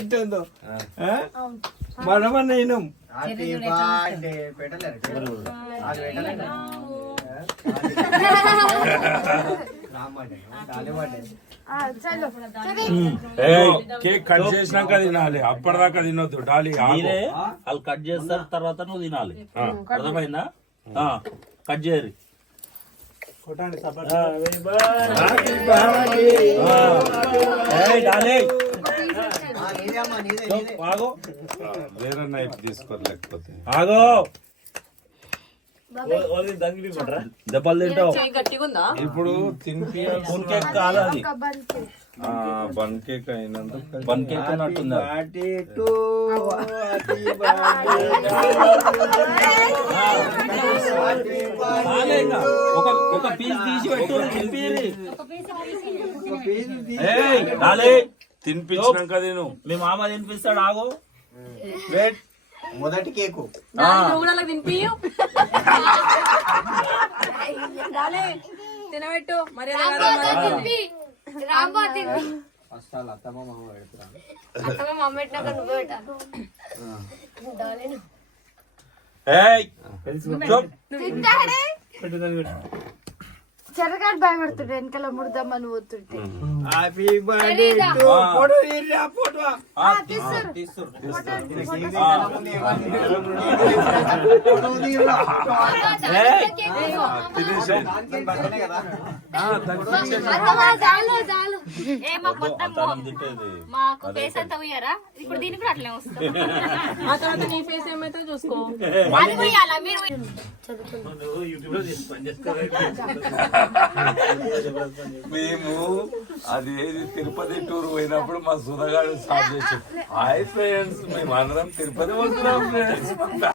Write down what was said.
ఇట్టుందో మనమన్న వినం. Cake cut చేసినాక తినాలి, అప్పటిదాకా తినొద్దు. డాలి వాళ్ళు కట్ చేస్తారు, తర్వాత నువ్వు తినాలి. అర్థమైందా? కట్ చేయరు. వేరే నైఫ్ తీసుకోలేకపోతే ఆగో దెబ్బలు తింటావు. ఇప్పుడు తినిపి కేక్ కాదు అది, బన్ కేక్ అయినందుకు బన్ కేక్ అన్నట్టుంది. ఒక పీస్ తీసి పెట్టు, తినిపించినాక తిను. మీ మామ తినిపిస్తాడు. ఆగు మొదటి కేకు తినబెట్టు మరి చెరగాడు భయపడుతుండే వెనకాల ముడదామని పోతుంటే. హ్యాపీ బర్త్డే టు ఫోటో తీరా ఫోటో మాకు ఫేస్ అంతా పోయారా ఇప్పుడు దీనికి కూడా అట్లే వస్తుంది. ఆ తర్వాత నీ ఫేస్ ఏమైతే చూసుకో. మేము అది తిరుపతి టూర్ పోయినప్పుడు మా సుధగాడు స్టార్ట్ చేసాం. హాయ్ ఫ్రెండ్స్, మేము అందరం తిరుపతి వస్తున్నాం ఫ్రెండ్స్.